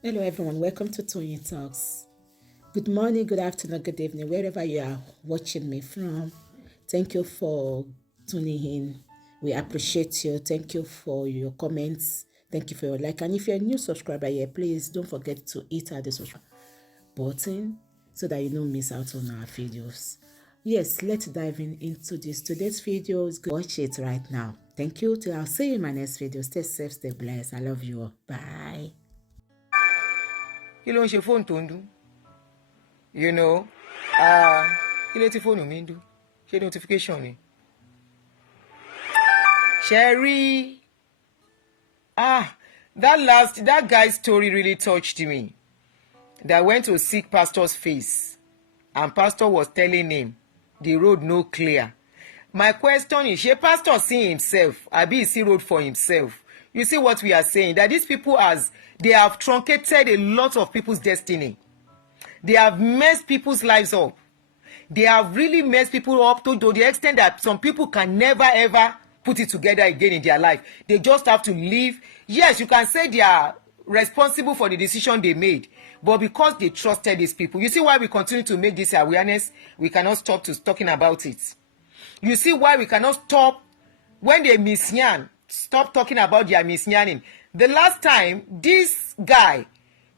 Hello, everyone. Welcome to Tony Talks. Good morning, good afternoon, good evening, wherever you are watching me from. Thank you for tuning in. We appreciate you. Thank you for your comments. Thank you for your like. And if you're a new subscriber here, please don't forget to hit the subscribe button so that you don't miss out on our videos. Yes, let's dive into this. Today's video is good. Watch it right now. Thank you. Till I'll see you in my next video. Stay safe, stay blessed. I love you all. Bye. Kí ló ń ṣe fóònù tó ń dún? You know, ah, kí ló ti fóònù mi ń dún? Ṣé notification ni? Sherry, that guy's story really touched me. That went to seek pastor's face, and pastor was telling him the road no clear. My question is, ṣé pastor see himself? Abi he see road for himself? You see what we are saying? That these people, as they have truncated a lot of people's destiny. They have messed people's lives up. They have really messed people up to the extent that some people can never ever put it together again in their life. They just have to leave. Yes, you can say they are responsible for the decision they made, but because they trusted these people. You see why we continue to make this awareness? We cannot stop to talking about it. You see why we cannot stop when they misyan, stop talking about their misyanning. The last time this guy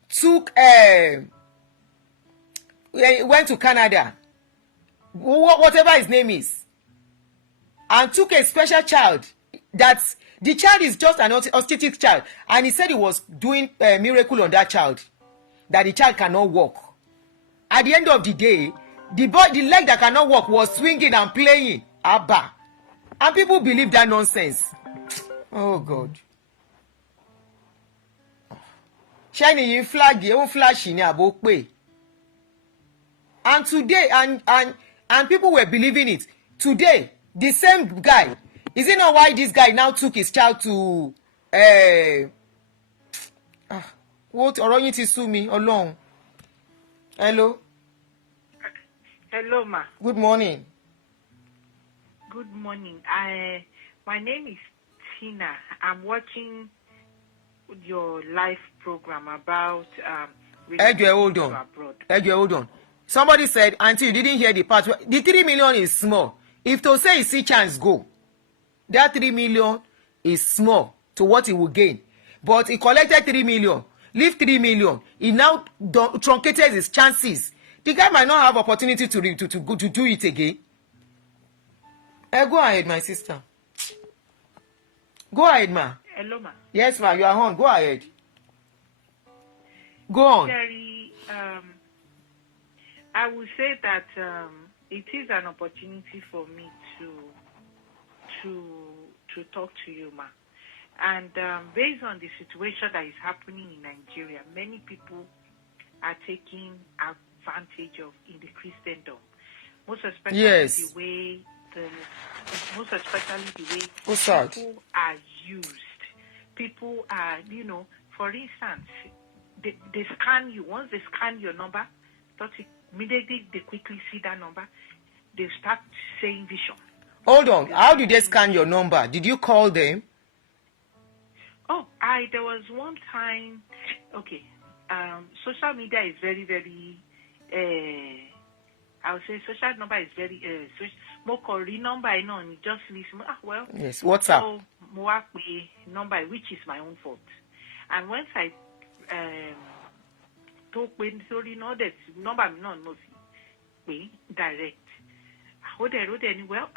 took went to Canada, whatever his name is, and took a special child. That the child is just an autistic child, and he said he was doing a miracle on that child, that the child cannot walk. At the end of the day, the leg that cannot walk was swinging and playing Abba, and people believe that nonsense. Oh God. Shiny yìí flag yìí ó flash ní àbó pé. And today, and people were believing it. Today, the same guy, is it not why this guy now took his child to what ọ̀rọ̀ yín ti sú mi Ọlọ́run. Hello. Hello, ma. Good morning. Good morning. My name is Tina. I'm watching your live program about Hold on. Somebody said, Aunty, you didn't hear the part. The 3 million is small. If to say he see chance go, that 3 million is small to what he will gain. But he collected 3 million, leave 3 million. He now truncated his chances. The guy might not have opportunity to do it again. Go ahead, my sister. Go ahead, ma. Hello, ma. Yes, ma, you are on. Go ahead. Go on. Jerry, I would say that it is an opportunity for me to talk to you, ma. And based on the situation that is happening in Nigeria, many people are taking advantage of in the Christendom, most especially yes. the way people are used. People are, for instance, they scan you. Once they scan your number, immediately they quickly see that number. They start saying vision. Hold on. How did they scan your number? Did you call them? Oh, there was one time. Okay, social media is very, very. I would say social number is very. More number I know. Just listen. Well. Yes. WhatsApp. So more number, which is my own fault. And once I talk with sorry, no that number no way direct. Hold there well.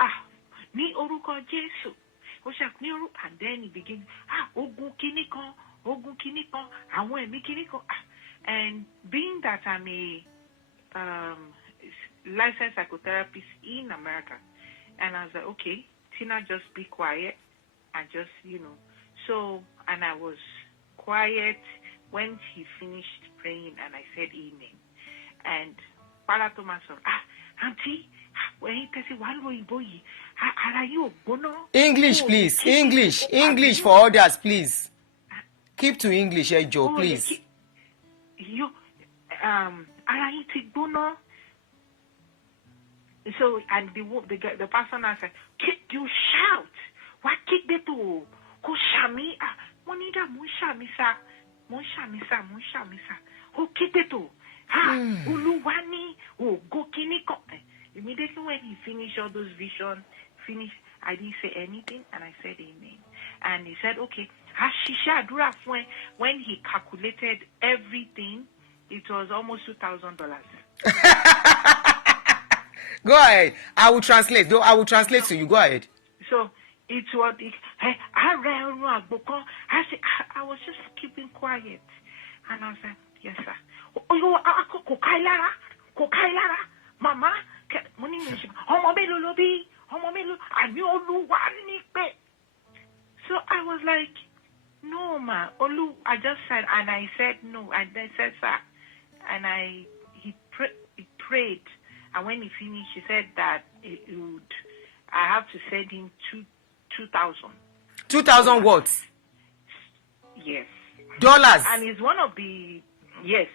Ni oruko Jesu. And then he begins, ogun kiniko, awon emi kiniko. And being that I'm a licensed psychotherapist in America, and I was like, okay, Tina, just be quiet and just, So, and I was quiet when he finished praying, and I said amen. And Father Thomas said, Auntie, when he said, English, please. English for others, please. Keep to English, Joe, please. So, and the person answered, you shout. What kick the to? Ko shami? Monida mo shami sa. Mon shamisa. O keteto. Ha, uluwani, o go kiniko. Immediately when he finished all those visions, I didn't say anything, and I said amen. And he said, okay. When he calculated everything, it was almost $2,000. Go ahead. I will translate. Though I will translate to you. Go ahead. So it was. I was just keeping quiet, and I was like, yes, sir. Oh, kokailara, mama. So I was like, no, ma. Olu, I just said, and I said no, and I said, sir, and he prayed, and when he finished, he said that I have to send him 2,000. 2,000 what? Yes. Dollars. And he's one of the yes.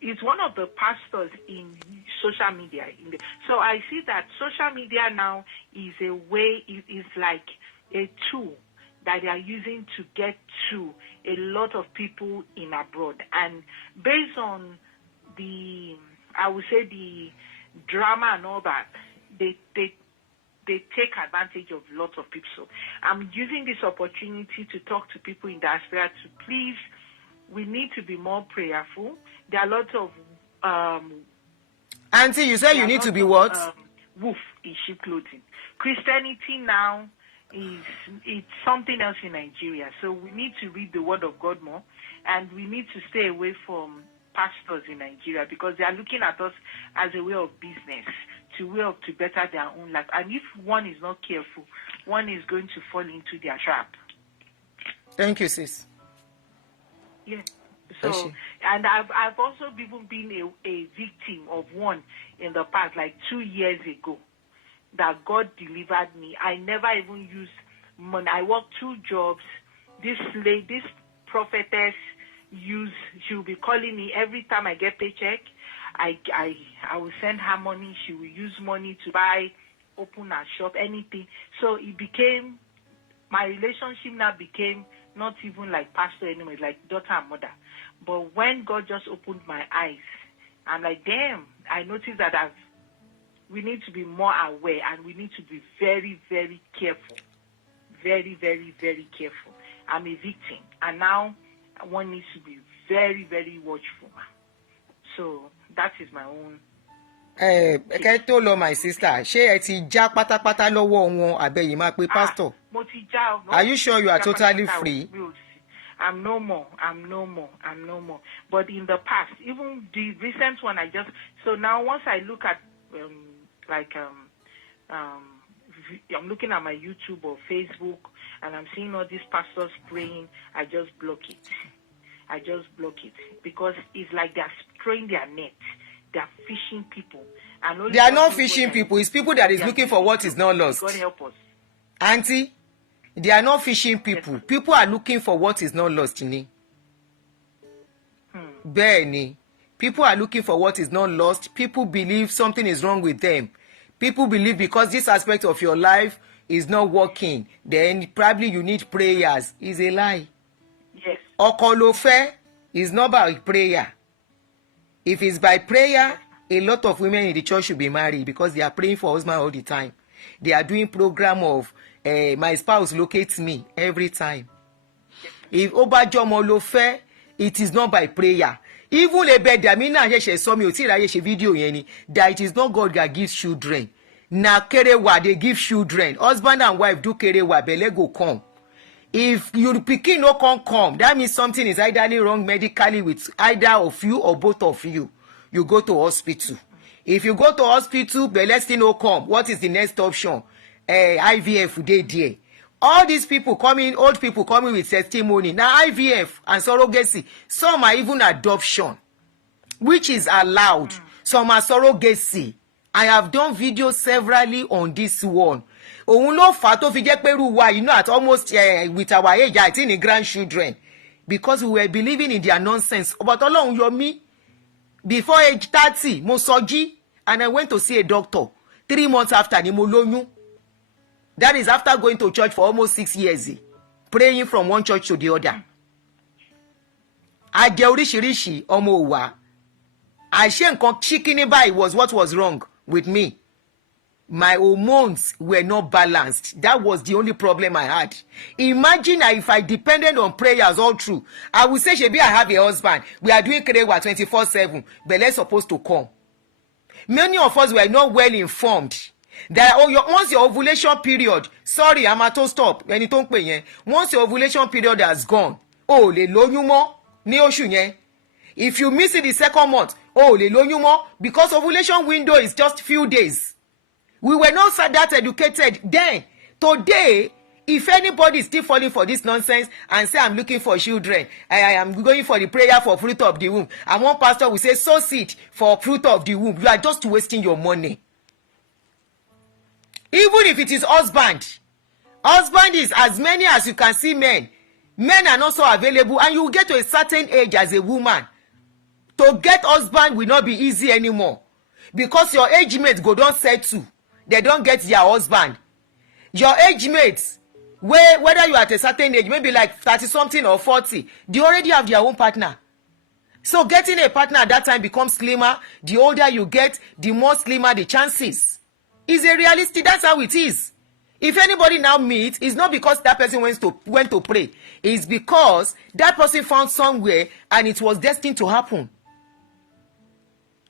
He's one of the pastors in social media. So I see that social media now is a way. Is like a tool that they are using to get to a lot of people in abroad. And based on I would say the drama and all that, they take advantage of lots of people. So I'm using this opportunity to talk to people in diaspora to please, we need to be more prayerful. There are lots of Auntie, you say you need to be what? Wolf in sheep clothing. Christianity now it's something else in Nigeria. So we need to read the Word of God more, and we need to stay away from pastors in Nigeria because they are looking at us as a way of business, to better their own life. And if one is not careful, one is going to fall into their trap. Thank you, sis. Yeah. So, and I've also even been a victim of one in the past, like 2 years ago, that God delivered me. I never even used money. I worked 2 jobs. This prophetess she'll be calling me every time I get paycheck. I will send her money. She will use money to buy, open a shop, anything. So my relationship now became not even like pastor anymore, like daughter and mother. But when God just opened my eyes, I'm like, damn, I noticed that we need to be more aware, and we need to be very, very careful. Very, very, very careful. I'm a victim, and now one needs to be very, very watchful. So that is my own. Kẹ́ tó lọ, my sister, ṣé ẹ ti já pátápátá lọ́wọ́ wọn àbẹ̀yìn máa pe pastor? Mo ti já. Are you sure you are totally free? I'm no more. But in the past, even the recent one, so now once I look at I'm looking at my YouTube or Facebook, and I'm seeing all these pastors praying, I just block it. Because it's like they're spraying their net. They're fishing people. And they are not fishing people. It's people that is looking for what is not lost. God help us. Auntie, they are not fishing people. Yes. People are looking for what is not lost, Ni. Bẹ́ẹ̀ni. People are looking for what is not lost. People believe something is wrong with them. People believe because this aspect of your life is not working, then probably you need prayers. It's a lie. Yes. Ọkọ ló fẹ́ is not by prayer. If it's by prayer, a lot of women in the church should be married because they are praying for husband all the time. They are doing program of my spouse locates me every time. If Obajomo ló fẹ́, it is not by prayer. Even Ebedamina ṣẹ̀ṣẹ̀ sọ mi ò tí ì ráyè ṣe fídíò yẹn ni that it is not God that gives children. Na kerewa they give children. Husband and wife do kerewa, belle go come. If your pikin no come, that means something is either wrong medically with either of you or both of you. You go to hospital. If you go to hospital, belle still no come. What is the next option? IVF dey there. All these people coming, old people coming with testimony. Now IVF and surrogacy. Some are even adoption, which is allowed. Some are surrogacy. I have done videos severally on this one. Òun ló fà tó fi jẹ́ pé irú wa, at almost with our age, I think, grandchildren, because we were believing in their nonsense. But Ọlọ́run yọ mí before age 30, mo sọjí, and I went to see a doctor. 3 months after, ni mo lóyún. That is after going to church for almost 6 years, praying from one church to the other. a jẹ oríṣiríṣi ọmọ òwà àṣé nǹkan ṣíkíní báyìí was what was wrong with me. My hormones were not balanced. That was the only problem I had. Imagine if I depended on prayers all through. I would say, Shebi, I have a husband. We are doing kerewa 24/7. But let's supposed to come. Many of us were not well informed. That once your ovulation period, sorry, I'm at to stop. Once your ovulation period has gone, lè lóyún mọ́ ní oṣù yẹn. If you miss it the second month, lè lóyún mọ́, because ovulation window is just few days. We were not that educated then. Today, if anybody is still falling for this nonsense and say, I'm looking for children, I am going for the prayer for fruit of the womb, and one pastor will say, sow seed for fruit of the womb, you are just wasting your money. Even if it is husband is as many as you can see men. Men are not so available, and you get to a certain age as a woman. To get husband will not be easy anymore. Because your age mates go don settle. They don't get their husband. Your age mates, whether you are at a certain age, maybe like 30 something or 40, they already have their own partner. So getting a partner at that time becomes slimmer. The older you get, the more slimmer the chances. It's a realistic, that's how it is. If anybody now meets, it's not because that person went to pray. It's because that person found somewhere and it was destined to happen.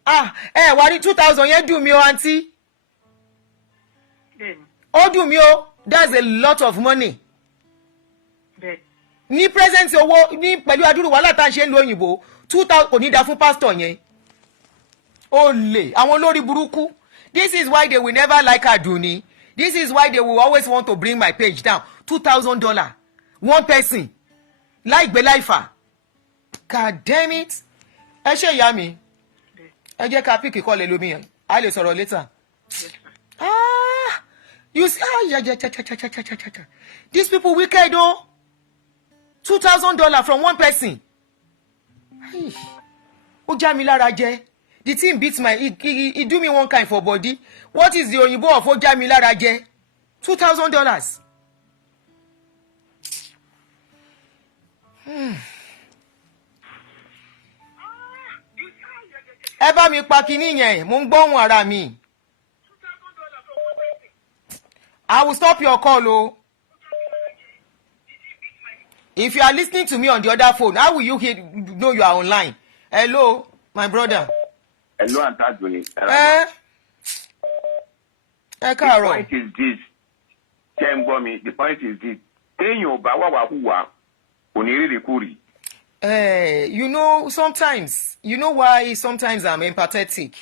What 2,000 yen do me, auntie? Do me, that's a lot of money. Ní present owó ní pẹ̀lú adúrú wàhálà tá a ṣe ń lo òyìnbó 2,000 kò ní dá fún pastor yẹn. Olè àwọn olórí burúkú. This is why they will never like Adunni. This is why they will always want to bring my page down. $2,000. One person. Láìgbé láìfà. God damn it. Ẹ ṣe ìyá mi. Ẹ jẹ́ ká píkì kọ́ lè lómi yẹn. A lè sọ̀rọ̀ later. You see, these people wicked though. $2,000 from one person. Ó já mi lára jẹ. The thing beats my, it do me one kind for body. What is the òyìnbó of ó já mi lára jẹ? $2,000. Ẹ bá mi pa kinní yẹn, mo ń gbóhùn ara mi. I will stop your call, oh. If you are listening to me on the other phone, how will you know you are online? Hello, my brother. Hello, Aunty Adunni. The point is this. The point is this. You know, sometimes, you know why sometimes I'm empathetic.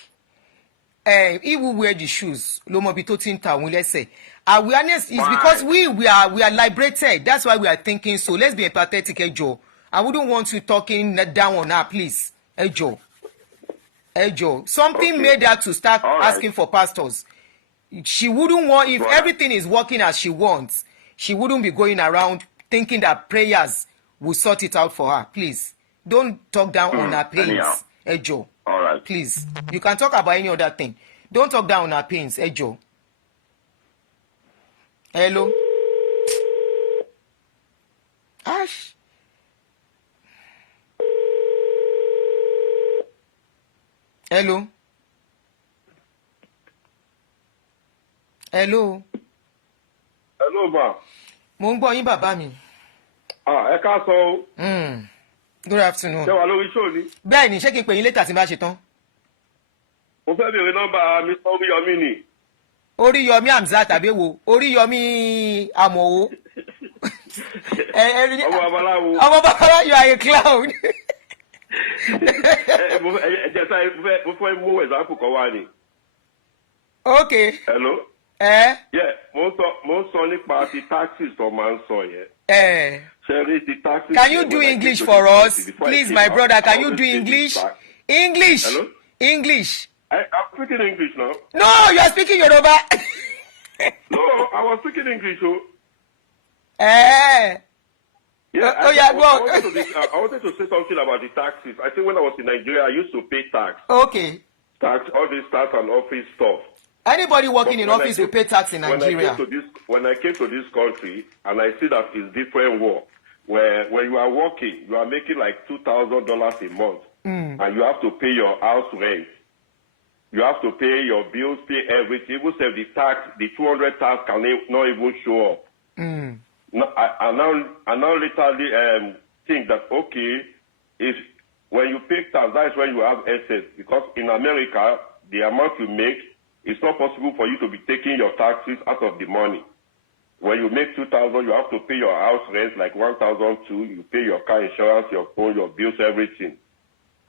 He will wear the shoes. Let's say. Awareness is because we are liberated. That's why we are thinking so. Let's be empathetic, Ejo. I wouldn't want you talking down on her, please. Ejo. Something okay. Made her to start asking for pastors. She wouldn't want, if everything is working as she wants, she wouldn't be going around thinking that prayers will sort it out for her. Please. Don't talk down on her pains, Ejo. All right. Please. You can talk about any other thing. Don't talk down on her pains, Ejo. Hello? Ash. Hello? Hello? Hello, ma. Mo ń gbọ́ yín bàbá mi. Ẹ káàsán. Good afternoon. Ṣé wà lórí show ni? Bẹ́ẹ̀ ni, ṣé kí n pè yín later tí n bá ṣe tán? Mo fẹ́ bèrè nọ́mbà mi Oríyọmí ni. Oríyọmí Hamzat tàbí wo? Oríyọmí Àmọ̀wó. Ọmọ babaláwo. Ọmọ babaláwo, you are a clown. Mo fẹ́ mú example kan wá ni. Okay. Hello? Yeah, mo ń sọ nípa ti taxes tó máa ń sọ yẹn. Can you do English for us? Please, my brother, can you do English? English. Hello? English. I'm speaking English now. No, you are speaking Yoruba. No, I was speaking English. Yeah, I wanted to say something about the taxes. I think when I was in Nigeria, I used to pay tax. Okay. Tax, all this tax and office stuff. Anybody working in office will pay tax in Nigeria. When I came to this country, and I see that it's different work. where when you are working, you are making like $2,000 a month, and you have to pay your house rent. You have to pay your bills, pay everything. Even say the tax, the 200 tax can not even show up. No, I now literally think that, okay, if when you pay tax, that's when you have excess. Because in America, the amount you make, it's not possible for you to be taking your taxes out of the money. When you make 2,000, you have to pay your house rent like 1,002. You pay your car insurance, your phone, your bills, everything.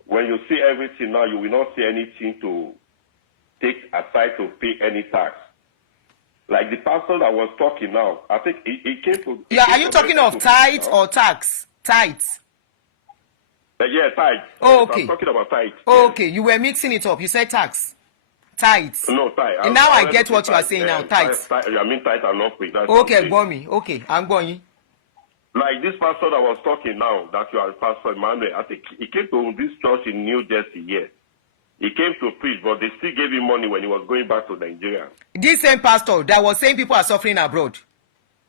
When you see everything now, you will not see anything to take aside to pay any tax. Like the pastor that was talking now, I think he came to... Yeah, are you talking of tithe or tax? Tithe. Yeah, tithe. Oh, okay. I'm talking about tithe. Oh, okay, you were mixing it up. You said tax. Tithe. No, tithe. And now I get what you are saying now, tithe. I mean tithe and offering. Okay, Bomi. Okay, I'm going. Like this pastor that was talking now, that you are Pastor Emmanuel, I think he came to this church in New Jersey here. He came to preach, but they still gave him money when he was going back to Nigeria. This same pastor that was saying people are suffering abroad.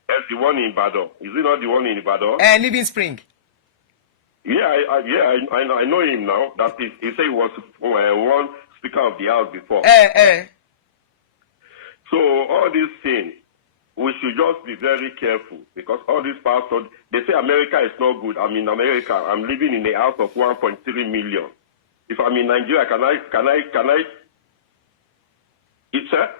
That's the one in Ibadan. Is it not the one in Ibadan? Living Spring. Yeah, I know him now. That is, he said he was one Speaker of the House before. So all these things, we should just be very careful because all these pastors, they say America is not good. I'm in America. I'm living in a house of 1.3 million. If I'm in Nigeria, can I? It's sir.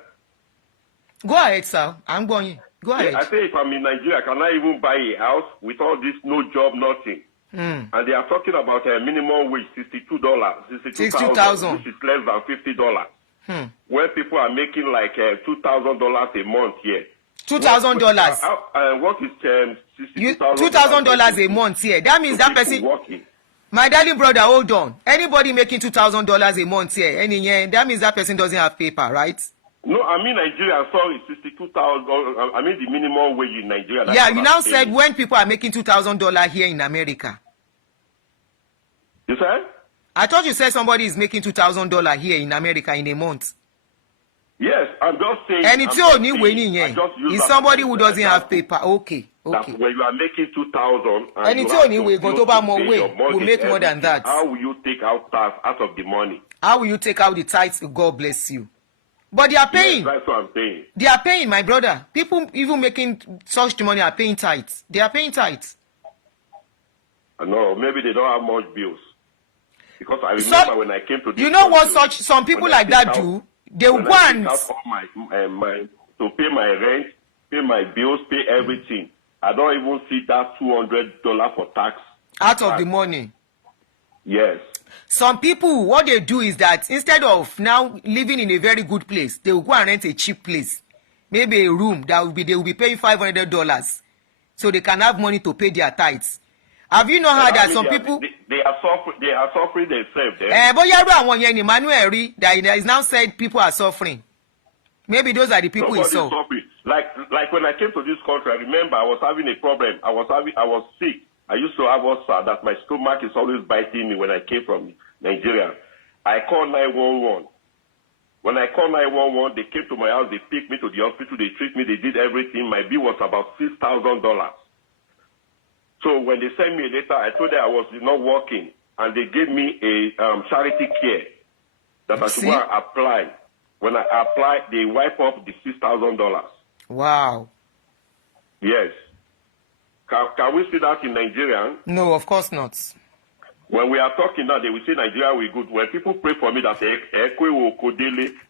Go ahead, sir. I'm going. Go ahead. I say if I'm in Nigeria, can I even buy a house with all this no job, nothing? And they are talking about a minimum wage, $62, $62,000, which is less than $50. Where people are making like $2,000 a month here. $2,000. What is $2,000 a month here? That means that person. Working. My darling brother, hold on. Anybody making $2,000 a month here, that means that person doesn't have paper, right? No, I mean Nigeria. Sorry, $62,000. I mean the minimum wage in Nigeria. Yeah, you now said when people are making $2,000 here in America. You said? I thought you said somebody is making $2,000 here in America in a month. Yes, I'm just saying. And it's only winning here. It's somebody who doesn't have paper. Okay. That when you are making 2,000 and it's only way go to more way will make more than that. How will you take out tax out of the money? How will you take out the tithes? God bless you. But they are paying. Yes, that's what I'm saying. They are paying, my brother. People even making such money are paying tithes. They are paying tithes. No, maybe they don't have much bills. Because I remember when I came to this you know what country, some people like that do? They will go and to pay my rent, pay my bills, pay everything. I don't even see that $200 for tax. Out of the money. Yes. Some people, what they do is that instead of now living in a very good place, they will go and rent a cheap place. Maybe a room that they will be paying $500. So they can have money to pay their tithes. Have you not heard that some people... They are suffering themselves. But Emmanuel that is now said people are suffering. Maybe those are the people he saw. Like when I came to this country, I remember I was having a problem. I was sick. I used to have ulcer that my stomach is always biting me when I came from Nigeria. I called 911. When I called 911, they came to my house, they picked me to the hospital, they treated me, they did everything. My bill was about $6,000. So when they sent me a letter, I told them I was not working, and they gave me a charity care that I should go and apply. When I applied, they wipe off the $6,000. Wow. Yes. Can we see that in Nigeria? No, of course not. When we are talking now, they will say Nigeria will good. When people pray for me that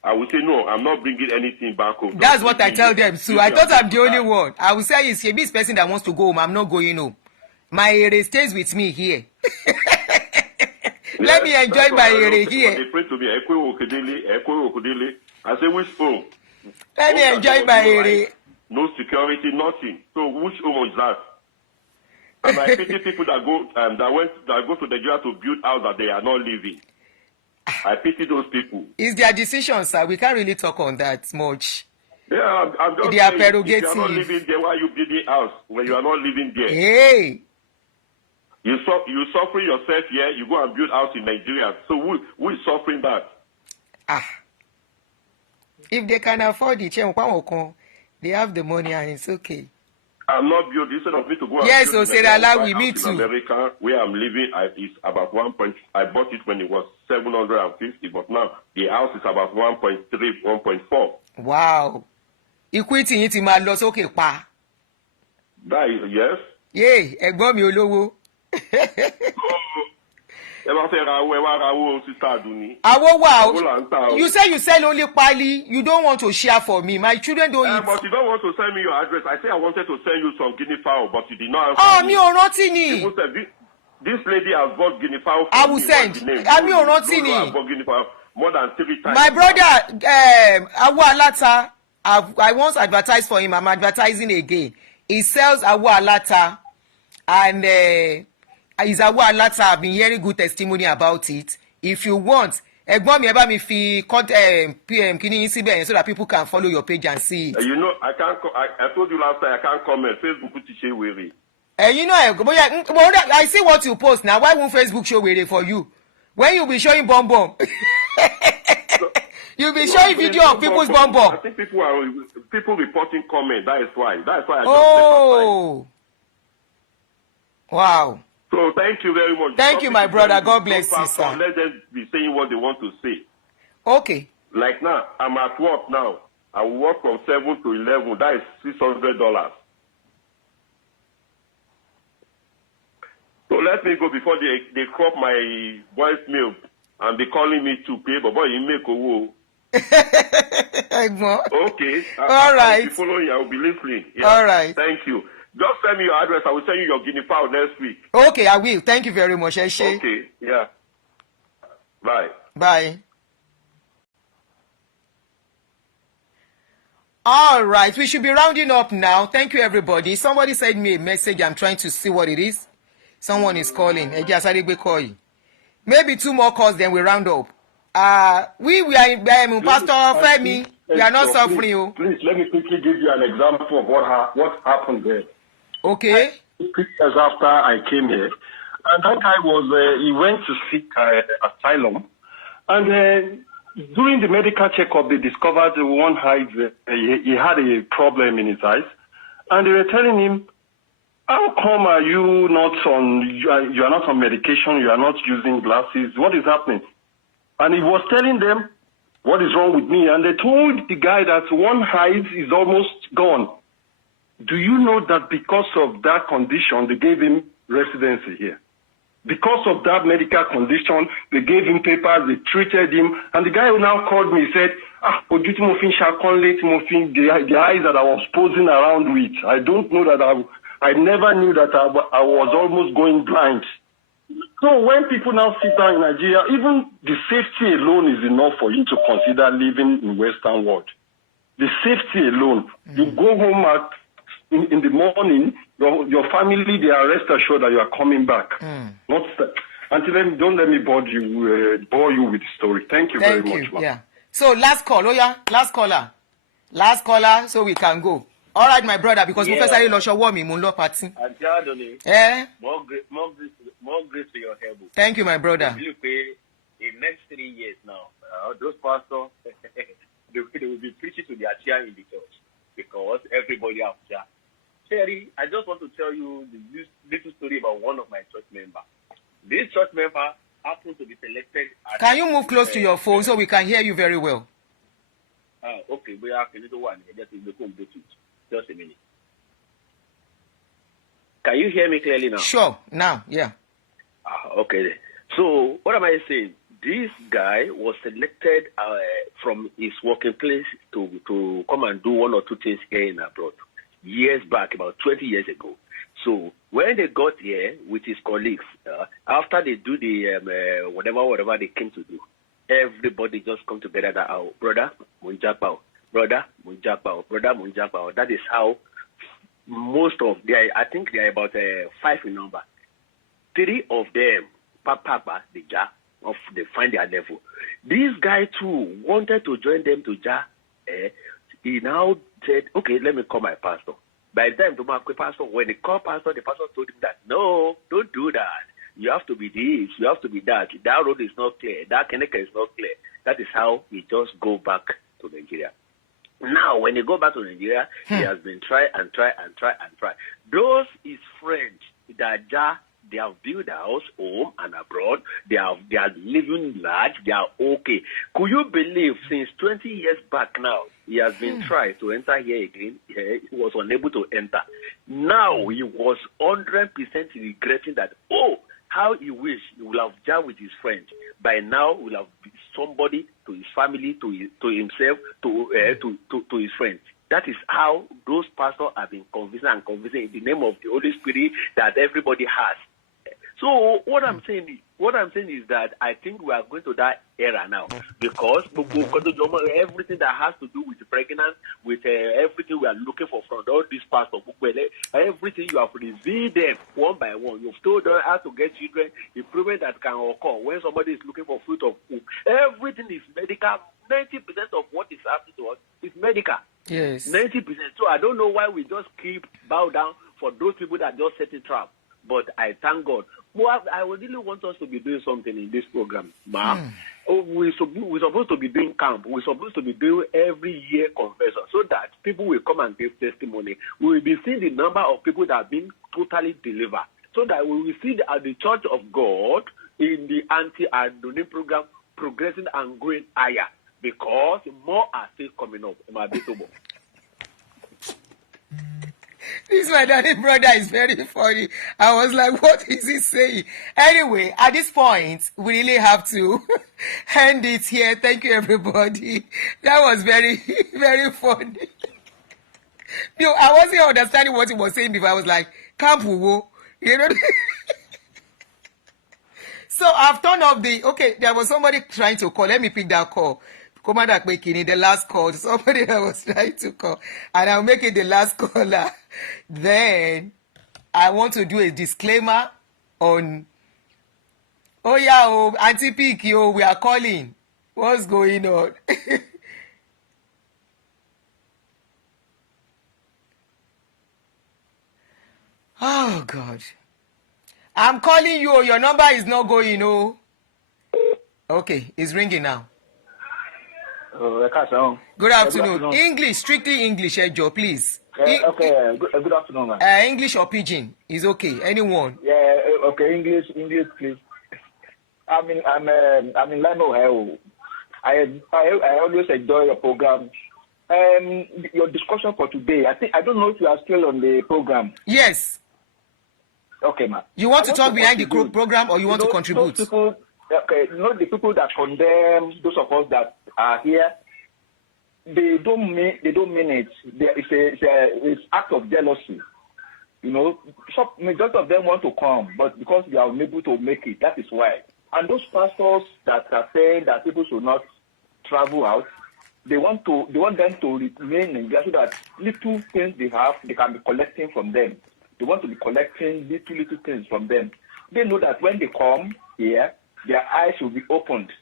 I will say no, I'm not bringing anything back home. That's what I tell them. So I thought I'm the only one. I will say it's this person that wants to go home. I'm not going home. My area stays with me here. Let me enjoy my area here. They pray to me, I say, which home? Let me enjoy my area. No security, nothing. So which home is that? And I pity people that go to Nigeria to build house that they are not living. I pity those people. It's their decision, sir. We can't really talk on that much. Yeah, I'm just their saying, prerogative. if you are not living there, why are you building house when you are not living there? Hey. You suffer yourself here, you go and build house in Nigeria. So who is suffering that? If they can afford it, they have the money and it's okay. I'm not built. Instead of me to go and Yes, build so in Sarah Nigeria, Lawi, buy me house too. in America, where I'm living, it's about 1 point. I bought it when it was 750, but now the house is about 1.3, 1.4. Wow. Equity yín ti máa lọ sókè pa. That is, yes. Yé, ẹ̀gbọ́n mi olówó. Sister Adunni. Àwo wà Owó là ń tà o. you say you sell only pali, you don't want to share for me. My children don't eat. But you don't want to send me your address. I say I wanted to send you some guinea fowl, but you did not answer Oh, me. mi ò rántí ni. People said, this lady has bought guinea fowl for I will me. send. What's the name? Mi ò rántí ni. I bought guinea fowl more than 3 times. My brother, Awo Alata, I once advertised for him. I'm advertising again. He sells Awo Alata, and his Awo Alata. I've been hearing good testimony about it. If you want, ẹ̀gbọ́n mi ẹ bá mi fi PM kíní yín síbẹ̀ yẹn so that people can follow your page and see it. You know, I can't. I told you last time I can't comment. Facebook ti ṣe wèrè. You know, I see what you post now. Why won't Facebook show wèrè for you? When you be showing bomb bomb. You be showing video of people's bomb bomb. I think people reporting comment. That is why. That's why I just Oh. Wow. So thank you very much. Thank you, my brother. God bless you, sir. Let them be saying what they want to say. Okay. Like now, I'm at work now. I will work from 7 to 11. That is $600. So let me go before they crop my voicemail and be calling me to pay. But boy, you make a woo. Okay. All right. I'll be following you. I will be listening. Yeah. All right. Thank you. Just send me your address. I will send you your guinea fowl next week. Okay, I will. Thank you very much. Okay. Yeah. Bye. Bye. All right, we should be rounding up now. Thank you, everybody. Somebody sent me a message. I'm trying to see what it is. Someone is calling. Maybe 2 more calls, then we round up. We are in Pastor Femi. We are not suffering. Please, let me quickly give you an example of what happened there. Okay. 6 years after I came here, and that guy he went to seek asylum, and during the medical checkup, they discovered one eye, he had a problem in his eyes, and they were telling him, how come are you not you are not on medication, you are not using glasses, what is happening? And he was telling them, what is wrong with me? And they told the guy that one eye is almost gone. Do you know that because of that condition, they gave him residency here? Because of that medical condition, they gave him papers, they treated him. And the guy who now called me said, the eyes that I was posing around with, I don't know that I never knew that I was almost going blind. So when people now sit down in Nigeria, even the safety alone is enough for you to consider living in Western world. The safety alone. You go home in the morning, your family, they are rest assured that you are coming back. Don't let me bore you with the story. Thank you very much. Yeah. So last call, last caller, so we can go. All right, my brother, because Professor Ilosho won me, Munlo Party. Aunty Adunni. More grace to your help. Thank you, my brother. You pay in next 3 years now. Those pastors, they will be preaching to their chair in the church because everybody has chair. Sherry, I just want to tell you this little story about one of my church members. This church member happened to be selected. Can you move close to your phone so we can hear you very well? Okay, we are going to one. Just a minute. Can you hear me clearly now? Sure. Now, yeah. Okay. So, what am I saying? This guy was selected from his working place to come and do 1 or 2 things here in abroad. Years back, about 20 years ago. So, when they got here with his colleagues, after they do the whatever they came to do, everybody just come together that, brother, Munjapao. Brother Munjapao. That is how most of I think they are about 5 in number. 3 of them, Papa, the Jah, they find their level. This guy too wanted to join them to Jah. He now said, okay, let me call my pastor. By the time to my pastor, when they called pastor, the pastor told him that, no, don't do that. You have to be this, you have to be that. That road is not clear. That Keneka is not clear. That is how we just go back to Nigeria. Now, when he go back to Nigeria, he has been try. Those his friends that they have built a house, home and abroad. They are living large. They are okay. Could you believe since 20 years back now, he has been trying to enter here again. He was unable to enter. Now he was 100% regretting that. Oh, how he wish he would have jam with his friends. By now, he will have been somebody to his family, to himself, to his friends. That is how those pastors have been convincing in the name of the Holy Spirit that everybody has. So what I'm saying is that I think we are going to that era now because everything that has to do with pregnancy, with everything we are looking for from all these pastors, everything you have revealed them one by one. You've told them how to get children, improvement that can occur when somebody is looking for fruit of womb. Everything is medical. 90% of what is happening to us is medical. Yes. 90%. So I don't know why we just keep bow down for those people that just set a trap. But I thank God. Well, I would really want us to be doing something in this program, ma. We're supposed to be doing camp. We're supposed to be doing every year conversion so that people will come and give testimony. We will be seeing the number of people that have been totally delivered. So that we will see the Church of God in the Aunty Adunni program progressing and going higher because more are still coming up. This my daddy brother is very funny. I was like, what is he saying? Anyway, at this point, we really have to end it here. Thank you, everybody. That was very, very funny. I wasn't understanding what he was saying before. I was like, Kampuwo, you know. So I've turned off okay, there was somebody trying to call. Let me pick that call. Commander Kwekini, the last call, somebody that was trying to call, and I'll make it the last caller. Then I want to do a disclaimer on, Aunty Peak, we are calling. What's going on? Oh, God. I'm calling you. Your number is not going, Okay, it's ringing now. Good afternoon. Good afternoon. English, strictly English, Joe, please. Okay, good afternoon, man. English or Pidgin is okay. Anyone? Yeah, okay. English, please. I'm in Lano, Ohio. I always enjoy your program. Your discussion for today. I don't know if you are still on the program. Yes. Okay, man. You want to talk behind the program, or you want to contribute? People, okay, the people that condemn those of us that are here. They don't mean it. It's act of jealousy. Majority of them want to come, but because they are unable to make it, that is why. And those pastors that are saying that people should not travel out, they want them to remain in there so that little things they have, they can be collecting from them. They want to be collecting little things from them. They know that when they come here, their eyes will be opened.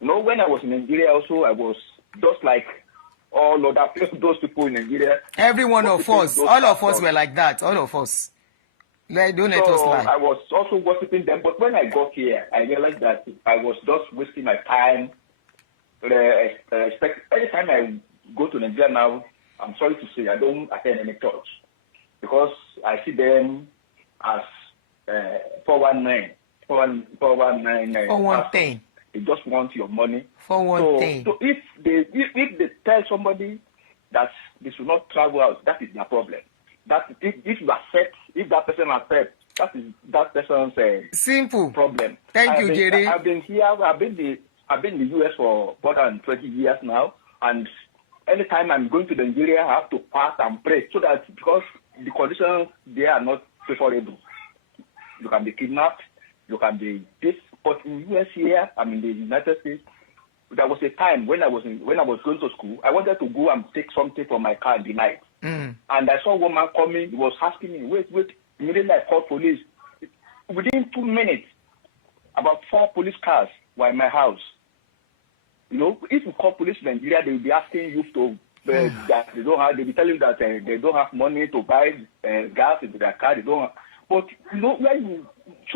When I was in Nigeria also, I was just like all other those people in Nigeria. Every one of us, all of us were like that. All of us. Don't let us lie. I was also worshiping them, but when I got here, I realized that I was just wasting my time. Anytime I go to Nigeria now, I'm sorry to say I don't attend any church because I see them as 419. 419. They just want your money. For one thing. So if they tell somebody that they should not travel out, that is their problem. That if you accept, if that person accepts, that is that person's simple problem. Thank you, Jerry. I've been here. I've been in the US for more than 20 years now, and anytime I'm going to Nigeria, I have to fast and pray so that because the conditions they are not favorable. You can be kidnapped. You can be this. But in US here, I'm in the United States. There was a time when I was going to school, I wanted to go and take something from my car in the night. And I saw a woman coming. He was asking me, wait. Immediately I called police. Within 2 minutes, about 4 police cars were in my house. If you call police in Nigeria, they will be asking you to that they don't have. They'll be telling you that they don't have money to buy gas into their car. They don't have. But when you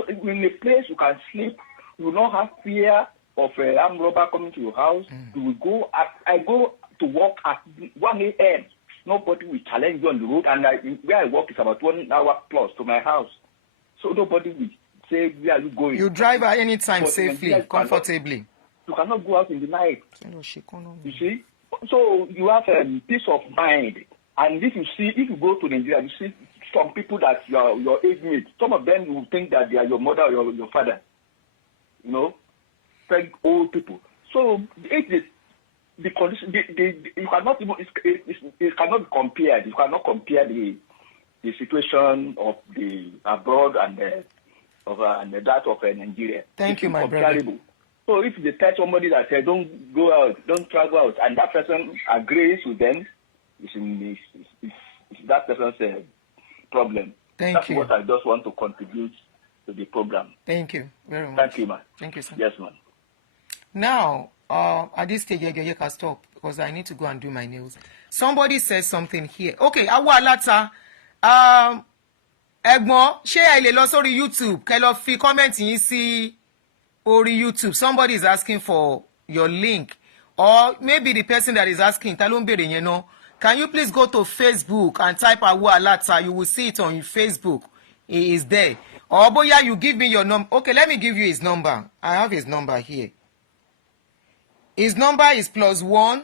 in a place you can sleep, you will not have fear of armed robber coming to your house. You will go. I go to work at 1 a.m. Nobody will challenge you on the road. And where I work is about 1 hour plus to my house. So nobody will say, where are you going? You drive at any time But safely, comfortably. You cannot go out in the night. You see? So you have peace of mind. And if you go to Nigeria, you see some people that your age mates. Some of them will think that they are your mother or your father. You know, very old people. So the condition, you cannot even, it cannot be compared. You cannot compare the situation of the abroad and that of Nigeria. Thank you, my brother. So if they tell somebody that don't go out, don't travel out, and that person agrees with them, it's that person's problem. That's what I just want to contribute to the program. Thank you very much. Thank you, man. Thank you, sir. Yes, man. Now, at this stage, I can stop because I need to go and do my nails. Somebody says something here. Okay, Awa Alata. Ẹ̀gbọ́n, ṣé ẹ lè lọ sórí YouTube kẹ́ lọ fi comment yín sí orí YouTube. Somebody is asking for your link, or maybe the person that is asking ta ló ń béèrè yẹn náà. Can you please go to Facebook and type Awa Alata? You will see it on Facebook. He is there. Or bóyá you give me your number. Okay, let me give you his number. I have his number here. His number is +1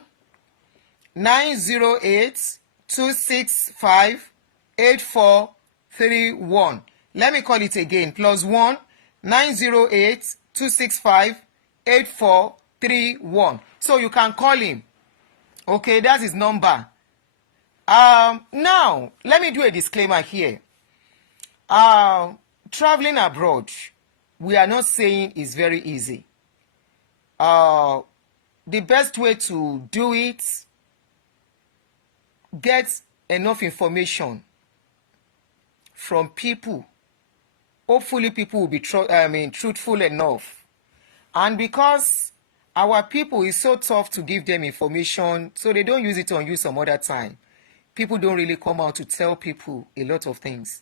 908 265 8431. Let me call it again. +1 908 265 8431. So you can call him. Okay, that's his number. Now, let me do a disclaimer here. Traveling abroad, we are not saying it's very easy. The best way to do it, get enough information from people. Hopefully people will be truthful enough. And because our people is so tough to give them information, so they don't use it on you some other time. People don't really come out to tell people a lot of things.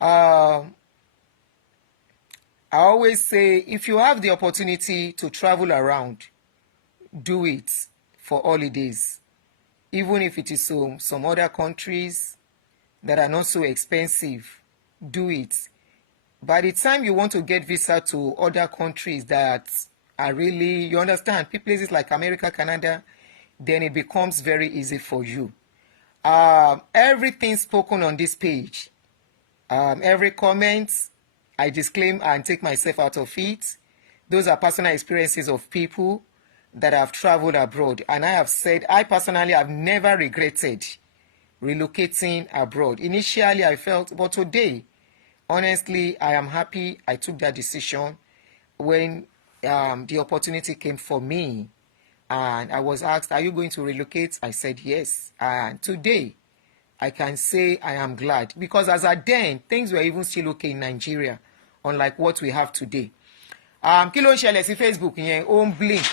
I always say, if you have the opportunity to travel around, do it for holidays. Even if it is some other countries that are not so expensive, do it. By the time you want to get visa to other countries that are really, you understand, places like America, Canada, then it becomes very easy for you. Everything spoken on this page, every comment, I disclaim and take myself out of it. Those are personal experiences of people that have traveled abroad. And I have said, I personally have never regretted relocating abroad. Initially, I felt, but today, honestly, I am happy I took that decision when the opportunity came for me. And I was asked, are you going to relocate? I said yes. And today, I can say I am glad. Because as at then, things were even still okay in Nigeria, unlike what we have today. Kí ló ń ṣẹlẹ̀ sí Facebook yẹn, ó ń blink.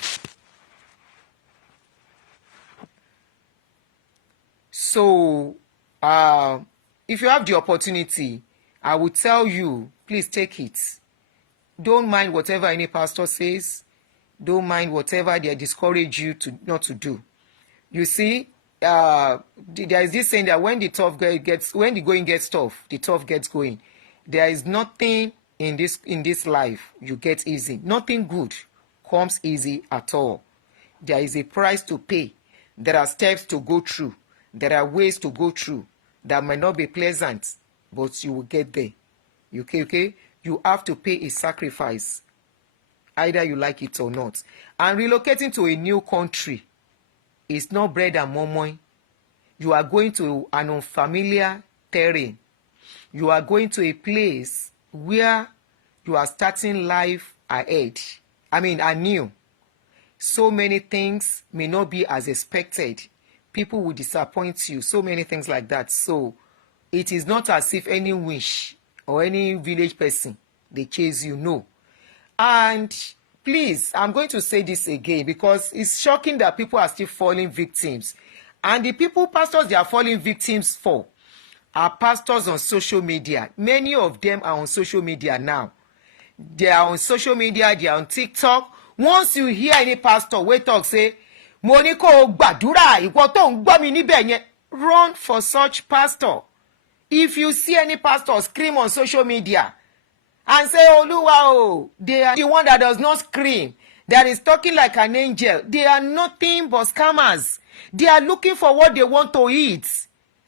So, if you have the opportunity, I will tell you, please take it. Don't mind whatever any pastor says. Don't mind whatever they discourage you to not to do. You see, there is this saying that when the going gets tough, the tough gets going. There is nothing in this life you get easy. Nothing good comes easy at all. There is a price to pay. There are steps to go through. There are ways to go through that might not be pleasant, but you will get there. Okay? You have to pay a sacrifice, either you like it or not. And relocating to a new country is not bread and momoy. You are going to an unfamiliar terrain. You are going to a place where you are starting life anew. So many things may not be as expected. People will disappoint you. So many things like that. So it is not as if any wish or any village person, they chase you. No. And please, I'm going to say this again because it's shocking that people are still falling victims. And the pastors they are falling victims for are pastors on social media. Many of them are on social media now. They are on social media, they are on TikTok. Once you hear any pastor, wait talk, say, mo ní kó o gbàdúrà ìwọ tó ń gbọ́ mi níbẹ̀ yẹn. Run for such pastor. If you see any pastor scream on social media and say, Oluwa, oh, they are the one that does not scream, that is talking like an angel, they are nothing but scammers. They are looking for what they want to eat.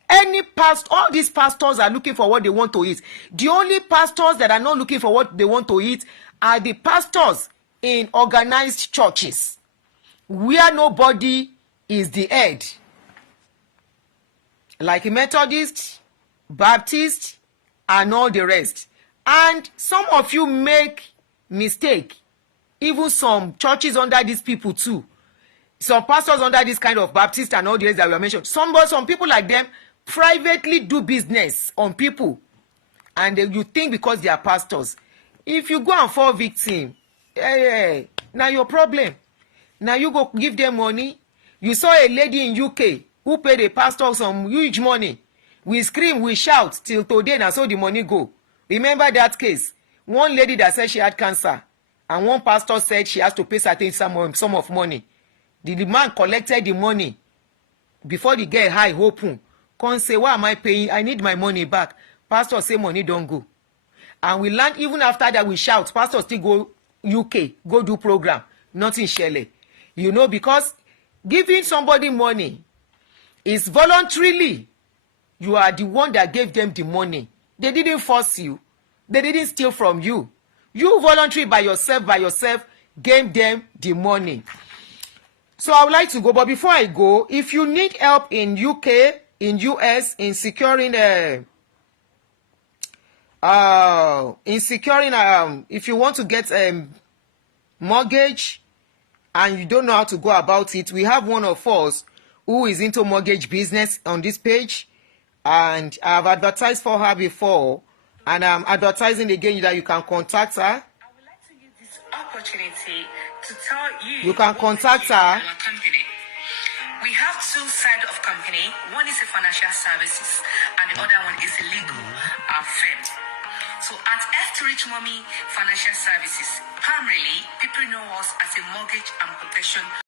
All these pastors are looking for what they want to eat. The only pastors that are not looking for what they want to eat are the pastors in organized churches, where nobody is the head. Like Methodist, Baptist, and all the rest. And some of you make mistake. Even some churches under these people too. Some pastors under this kind of Baptist and all the rest that we have mentioned. Some people like them privately do business on people. And you think because they are pastors. If you go and fall victim, now your problem. Now you go give them money. You saw a lady in UK who paid a pastor some huge money. We scream, we shout till today, and so the money go. Remember that case? One lady that said she had cancer, and one pastor said she has to pay certain sum of money. The man collected the money before the girl high open. Come say, why am I paying? I need my money back. Pastor say money don't go. And we learned even after that we shout. Pastor still go UK, go do program. Nothing shele. You know, because giving somebody money is voluntarily. You are the one that gave them the money. They didn't force you. They didn't steal from you. You voluntarily by yourself gave them the money. So I would like to go, but before I go, if you need help in UK, in US, in securing if you want to get a mortgage and you don't know how to go about it, we have one of us who is into mortgage business on this page, and I've advertised for her before, and I'm advertising again that you can contact her. I would like to use this opportunity to tell you. You can contact her. We have two sides of company. One is a financial services, and the other one is a legal firm. So at F to Rich Mommy Financial Services, primarily people know us as a mortgage and protection